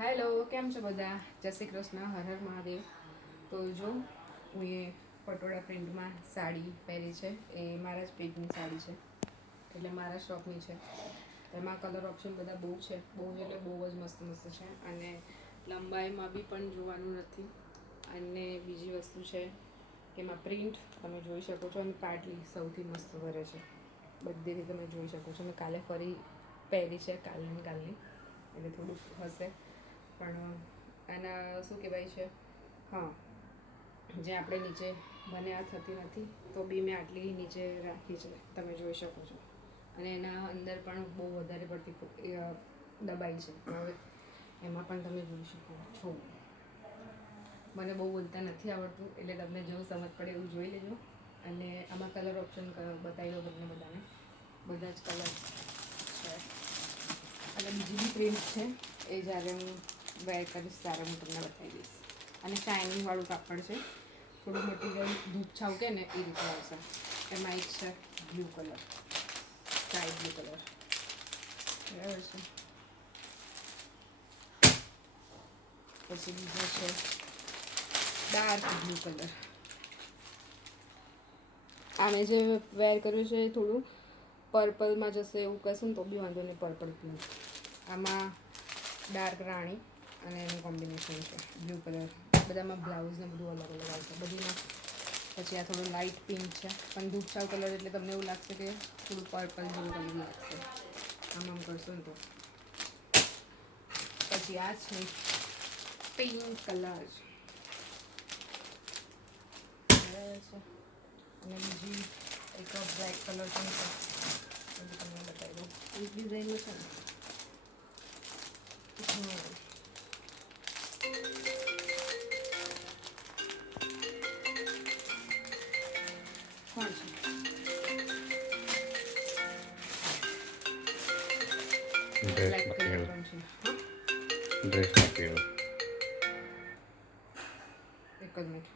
Hello, કેમ છો બધા? જય શ્રી કૃષ્ણ, હર હર મહાદેવ. તો જો હું એ પટોળા પ્રિન્ટમાં સાડી પહેરી છે. એ મારા જ પેજની સાડી છે, એટલે મારા શોપની છે. એમાં કલર ઓપ્શન બધા બહુ છે, બહુ એટલે બહુ જ મસ્ત મસ્ત છે. અને લંબાઈમાં બી પણ જોવાનું નથી. અને બીજી વસ્તુ છે કે એમાં પ્રિન્ટ તમે જોઈ શકો છો. અને પાટલી સૌથી મસ્ત ભરે છે, બધેથી તમે જોઈ શકો છો. મેં કાલે ફરી પહેરી છે, કાલની એટલે થોડુંક હશે, પણ આના શું કહેવાય છે, હા, જે આપણે નીચે મને આ થતી નથી તો બી મેં આટલી નીચે રાખી છે, તમે જોઈ શકો છો. અને એના અંદર પણ બહુ વધારે પડતી દબાઈ છે, હવે એમાં પણ તમે જોઈ શકો છો. મને બહુ બોલતા નથી આવડતું, એટલે તમને જેવું સમજ પડે એવું જોઈ લેજો. અને આમાં કલર ઓપ્શન બતાવી દો તમને બધાને, બધા જ કલર છે. અને બીજી બી પ્રિન્ટ છે, એ જ્યારે હું વેર કરીશ ત્યારે હું તમને બતાવી દઈશ. અને શાઇનિંગવાળું કાપડ છે, થોડું મટીરિયલ ધૂપ છાવકે ને એ રીતે આવશે. એમાં એક છે blue colour, sky blue colour, બરાબર છે. પછી બીજો છે ડાર્ક બ્લુ કલર. આને જે વેર કર્યું છે એ થોડું પર્પલમાં જશે એવું કહેશું ને તો બી વાંધો નહીં. પર્પલ પિંક, આમાં ડાર્ક રાણી અને એનું કોમ્બિનેશન છે બ્લુ કલર. બધામાં બ્લાઉઝ ને બધું અલગ અલગ આવશે બધીમાં. પછી આ થોડું લાઇટ પિંક છે, પણ ધૂપછાવ કલર એટલે તમને એવું લાગશે કે થોડું પર્પલ જેવું કલર લાગશે આમ કરશો ને તો. પછી આ છે પિંક કલર, બરાબર છે. અને બીજી એક બ્લેક કલર પણ છે, તમને બતાવી દઉં. એક ડિઝાઇનનું છે ને, કોણ છે બ્લેક કલર પણ છે. Dress material. એક જ મિનિટ.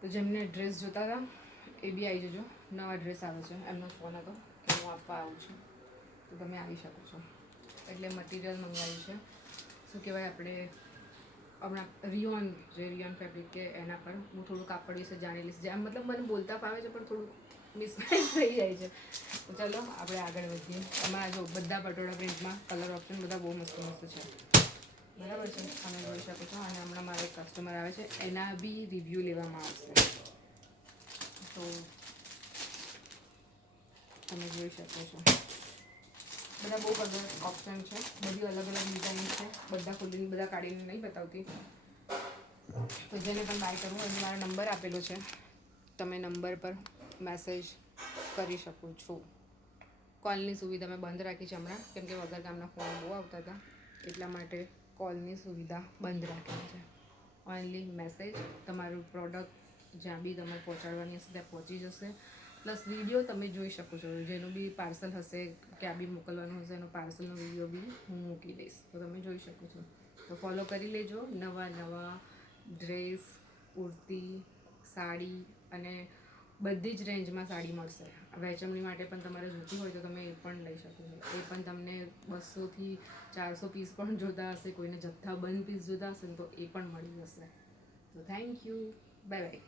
તો જેમને ડ્રેસ જોતા હતા એ બી આવી જજો. નવા ડ્રેસ આવે છે, એમનો ફોન હતો કે હું આપવા આવું છું, તો તમે આવી શકો છો. એટલે મટીરિયલ મંગાવ્યું છે, શું કહેવાય, આપણે હમણાં રિયોન ફેબ્રિક કે એના પર હું થોડું કાપડ વિશે જાણી લઈશ. જેમ મતલબ મને બોલતા ફાવે છે, પણ થોડું મિસમેચ થઈ જાય છે. તો ચલો આપણે આગળ વધીએ. એમાં જો બધા પટોળા પ્રિન્ટમાં કલર ઓપ્શન બધા બહુ મસ્ત મસ્ત છે, બરાબર છે. તમે જોઈ શકો છો. અને હમણાં મારા એક કસ્ટમર આવે છે, એના બી રિવ્યૂ લેવામાં આવશે, તો તમે જોઈ શકો છો. બધા બહુ કલર ઓપ્શન છે, બધી અલગ અલગ ડિઝાઇન છે. બધા ખોલીને બધા કાઢીને નહીં બતાવતી. તો જેને પણ બાય કરવું હોય, મારો નંબર આપેલો છે, તમે નંબર પર મેસેજ કરી શકો છો. કોલની સુવિધા મેં બંધ રાખી છે હમણાં, કેમ કે વગર કામના ફોન બહુ આવતા હતા, એટલા માટે કોલની સુવિધા બંધ રાખેલી છે. Only message. તમારું પ્રોડક્ટ જ્યાં બી તમારે પહોંચાડવાની હશે ત્યાં પહોંચી જશે. પ્લસ વિડીયો તમે જોઈ શકો છો, જેનું બી પાર્સલ હશે, ક્યાં બી મોકલવાનું હશે, એનો પાર્સલનો વિડીયો બી હું મૂકી દઈશ, તો તમે જોઈ શકો છો. તો ફોલો કરી લેજો. નવા નવા ડ્રેસ, કુર્તી, સાડી અને બધી જ રેન્જમાં સાડી મળશે. વહેંચણી માટે પણ તમારે જોઈતી હોય તો તમે એ પણ લઈ શકો છો. એ પણ તમને 200થી 400 પીસ પણ જોતા હશે, કોઈને જથ્થાબંધ પીસ જોતા હશે ને તો એ પણ મળી જશે. તો થેન્ક યુ, બાય બાય.